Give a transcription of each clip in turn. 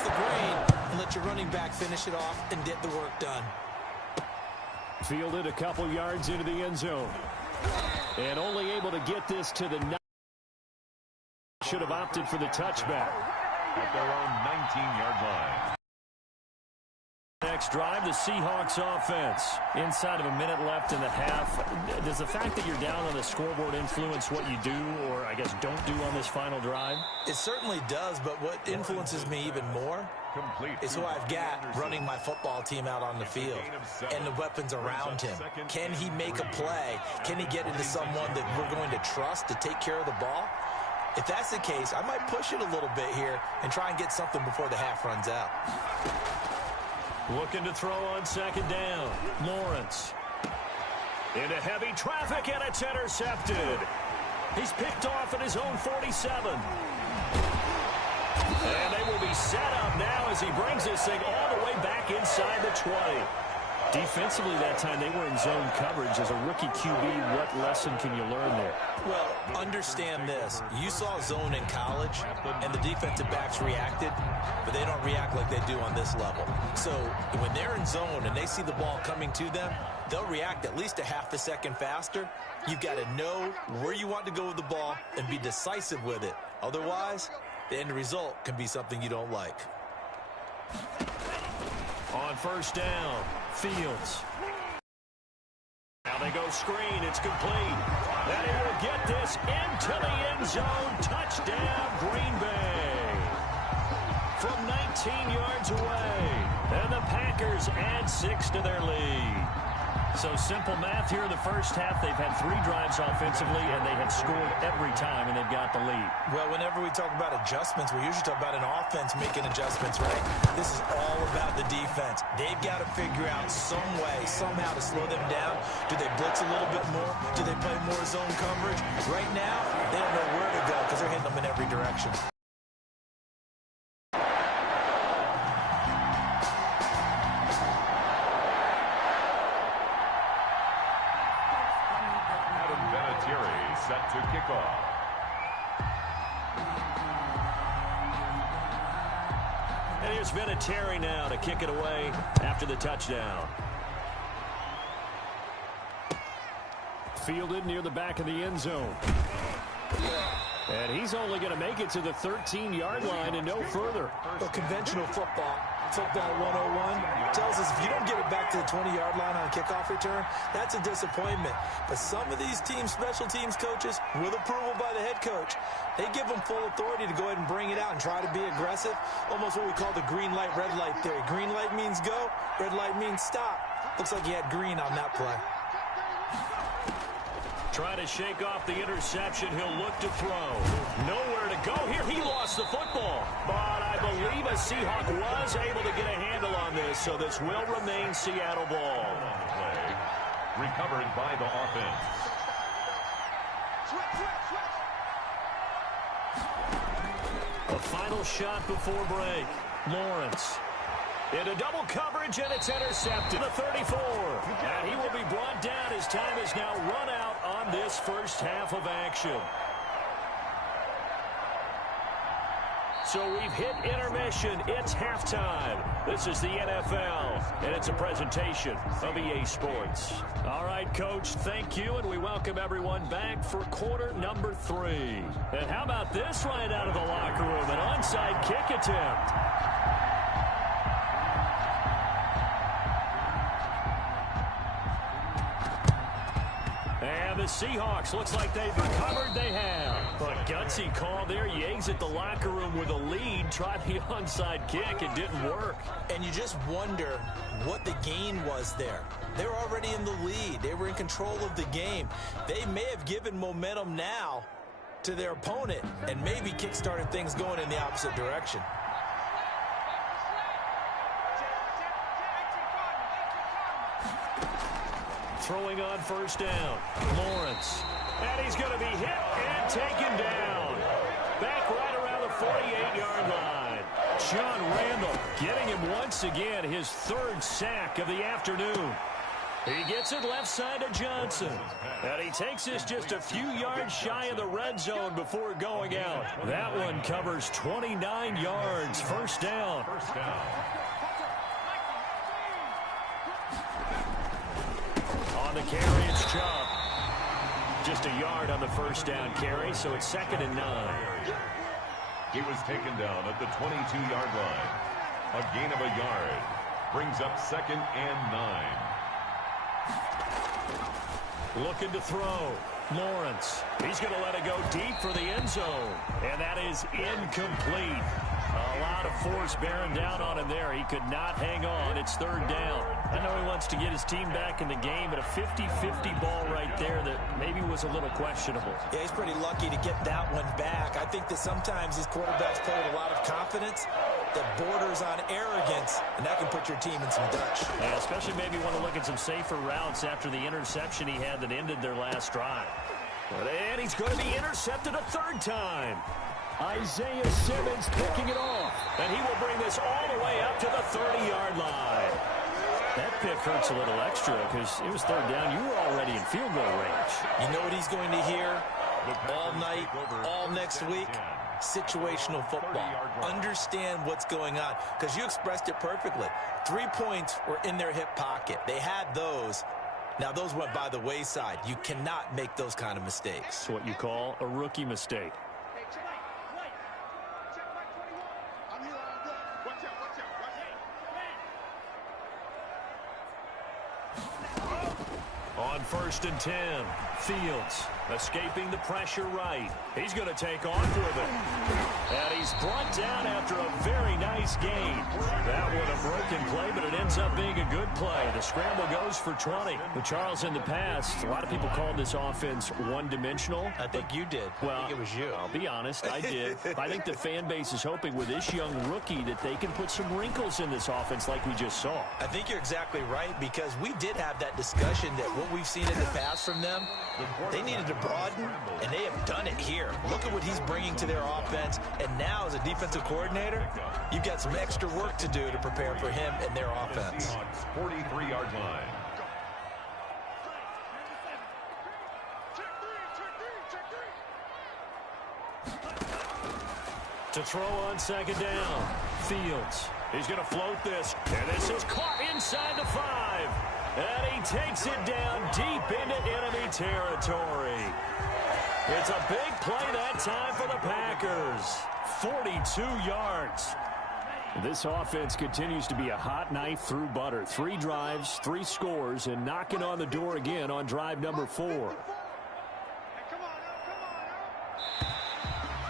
against the grain and let your running back finish it off and get the work done. Fielded a couple yards into the end zone. And only able to get this to the 9. Should have opted for the touchback. At their own 19-yard line. Next drive, the Seahawks offense. Inside of a minute left in the half. Does the fact that you're down on the scoreboard influence what you do, or I guess don't do on this final drive? It certainly does, but what influences me even more is who I've got running my football team out on the field and the weapons around him. Can he make a play? Can he get into someone that we're going to trust to take care of the ball? If that's the case, I might push it a little bit here and try and get something before the half runs out. Looking to throw on second down. Lawrence. Into heavy traffic, and it's intercepted. He's picked off at his own 47. And they will be set up now as he brings this thing all the way back inside the 20. Defensively that time, they were in zone coverage. As a rookie QB, what lesson can you learn there? Well, understand this. You saw zone in college, and the defensive backs reacted, but they don't react like they do on this level. So when they're in zone and they see the ball coming to them, they'll react at least a half a second faster. You've got to know where you want to go with the ball and be decisive with it. Otherwise, the end result can be something you don't like. On first down, Fields. Now they go screen. It's complete. And he will get this into the end zone. Touchdown, Green Bay. From 19 yards away. And the Packers add 6 to their lead. So simple math here in the first half. They've had 3 drives offensively, and they have scored every time, and they've got the lead. Well, whenever we talk about adjustments, we usually talk about an offense making adjustments, right? This is all about the defense. They've got to figure out some way, somehow to slow them down. Do they blitz a little bit more? Do they play more zone coverage? Right now, they don't know where to go because they're hitting them in every direction. Set to kick off. And here's Vinatieri now to kick it away after the touchdown. Fielded near the back of the end zone. And he's only going to make it to the 13-yard line and no further. Well, conventional football 101, tells us if you don't get it back to the 20-yard line on a kickoff return, that's a disappointment. But some of these teams, special teams coaches, with approval by the head coach, they give them full authority to go ahead and bring it out and try to be aggressive. Almost what we call the green light, red light theory. Green light means go, red light means stop. Looks like he had green on that play. Trying to shake off the interception. He'll look to throw. Nowhere to go here. He lost the football. But I believe a Seahawk was able to get a handle on this, so this will remain Seattle ball. Play recovered by the offense. A final shot before break. Lawrence. Into double coverage, and it's intercepted. The 34. And he will be brought down. His time is now run out on this first half of action. So we've hit intermission. It's halftime. This is the NFL, and it's a presentation of EA Sports. All right, Coach, thank you, and we welcome everyone back for quarter number 3. And how about this right out of the locker room? An onside kick attempt. The Seahawks, looks like they've recovered. They have. A gutsy call there. You exit the locker room with a lead. Tried the onside kick. It didn't work. And you just wonder what the gain was there. They're already in the lead. They were in control of the game. They may have given momentum now to their opponent and maybe kick-started things going in the opposite direction. Throwing on first down. Lawrence. And he's going to be hit and taken down. Back right around the 48-yard line. John Randall getting him once again, his 3rd sack of the afternoon. He gets it left side to Johnson. And he takes us just a few yards shy of the red zone before going out. That one covers 29 yards. First down. On the carry, it's Chubb. Just a yard on the first down carry, so it's 2nd and 9. He was taken down at the 22-yard line. A gain of a yard brings up 2nd and 9. Looking to throw. Lawrence. He's going to let it go deep for the end zone. And that is incomplete. A lot of force bearing down on him there. He could not hang on. It's 3rd down. I know he wants to get his team back in the game, but a 50-50 ball right there that maybe was a little questionable. Yeah, he's pretty lucky to get that one back. I think that sometimes these quarterbacks play with a lot of confidence that borders on arrogance, and that can put your team in some Dutch. Yeah, especially maybe want to look at some safer routes after the interception he had that ended their last drive. And he's going to be intercepted a 3rd time. Isaiah Simmons picking it off. And he will bring this all the way up to the 30-yard line. That pick hurts a little extra because it was 3rd down. You were already in field goal range. You know what he's going to hear all night, all next week? Situational football. Understand what's going on, because you expressed it perfectly. 3 points were in their hip pocket. They had those. Now, those went by the wayside. You cannot make those kind of mistakes. It's what you call a rookie mistake. On 1st and 10, Fields escaping the pressure right. He's going to take off with it. And he's brought down after a very nice gain. That one a broken play, but it ends up being a good play. The scramble goes for 20. But Charles, in the past, a lot of people called this offense one-dimensional. I think you did. Well, I think it was you. I'll be honest, I did. I think the fan base is hoping with this young rookie that they can put some wrinkles in this offense like we just saw. I think you're exactly right, because we did have that discussion that what we've seen in the past from them, they needed to broaden, and they have done it here. Look at what he's bringing to their offense, and now as a defensive coordinator, you've got some extra work to do to prepare for him and their offense. 43-yard line. To throw on 2nd down, Fields. He's going to float this, and this is caught inside the 5. And he takes it down deep into enemy territory. It's a big play that time for the Packers. 42 yards. This offense continues to be a hot knife through butter. 3 drives, 3 scores, and knocking on the door again on drive number 4.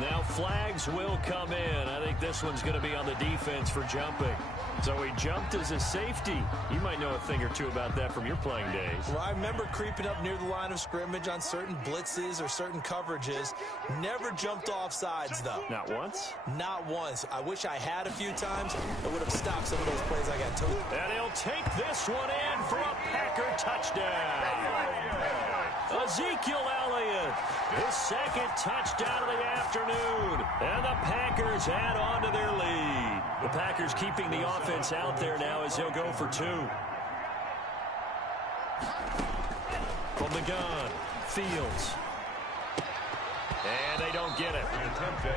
Now flags will come in. I think this one's going to be on the defense for jumping. So he jumped as a safety. You might know a thing or two about that from your playing days. Well, I remember creeping up near the line of scrimmage on certain blitzes or certain coverages. Never jumped off sides, though. Not once? Not once. I wish I had a few times. It would have stopped some of those plays I got told. And he'll take this one in for a Packer touchdown. Ezekiel Elliott, his 2nd touchdown of the afternoon. And the Packers add on to their lead. The Packers keeping the offense out there now as they'll go for 2. From the gun, Fields. And they don't get it.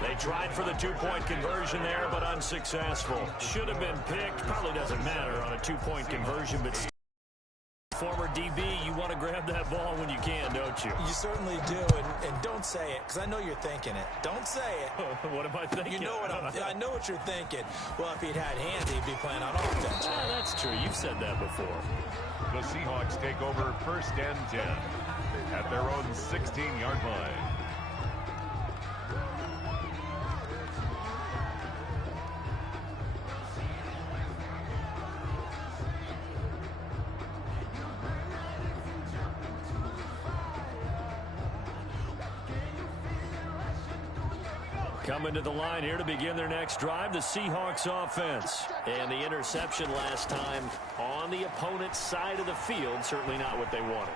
They tried for the 2-point conversion there, but unsuccessful. Should have been picked. Probably doesn't matter on a 2-point conversion, but still. Former DB, you want to grab that ball when you can, don't you? You certainly do, and don't say it, because I know you're thinking it. Don't say it. What am I thinking? You know what I know what you're thinking. Well, if he'd had hands, he'd be playing on offense. Right? That's true. You've said that before. The Seahawks take over 1st and 10 at their own 16-yard line. Coming to the line here to begin their next drive, the Seahawks offense. And the interception last time on the opponent's side of the field, certainly not what they wanted.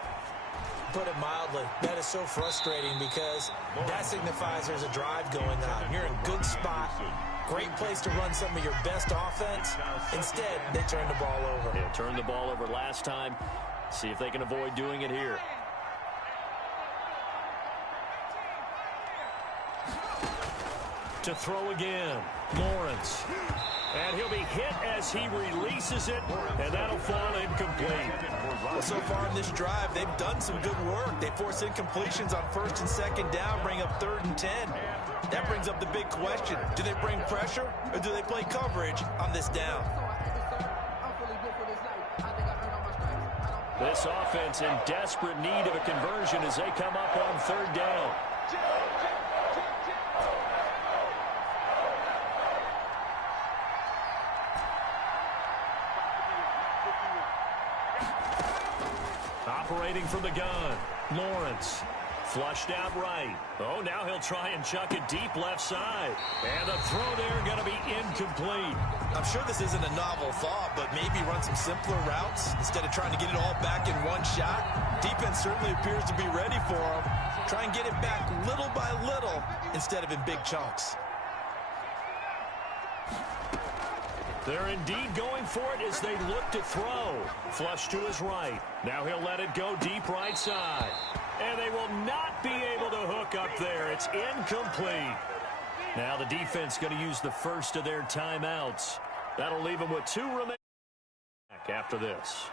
Put it mildly, that is so frustrating, because that signifies there's a drive going on. You're in a good spot, great place to run some of your best offense. Instead, they turned the ball over. They turned the ball over last time. See if they can avoid doing it here. To throw again, Lawrence. And he'll be hit as he releases it, and that'll fall incomplete. Well, so far in this drive, they've done some good work. They force incompletions on 1st and 2nd down, bring up 3rd and 10. That brings up the big question. Do they bring pressure, or do they play coverage on this down? This offense in desperate need of a conversion as they come up on 3rd down. Operating from the gun, Lawrence. Flushed out right. Oh, now he'll try and chuck it deep left side. And the throw there going to be incomplete. I'm sure this isn't a novel thought, but maybe run some simpler routes instead of trying to get it all back in one shot. Defense certainly appears to be ready for him. Try and get it back little by little instead of in big chunks. They're indeed going for it as they look to throw. Flush to his right. Now he'll let it go deep right side. And they will not be able to hook up there. It's incomplete. Now the defense going to use the first of their timeouts. That'll leave them with 2 remaining after this.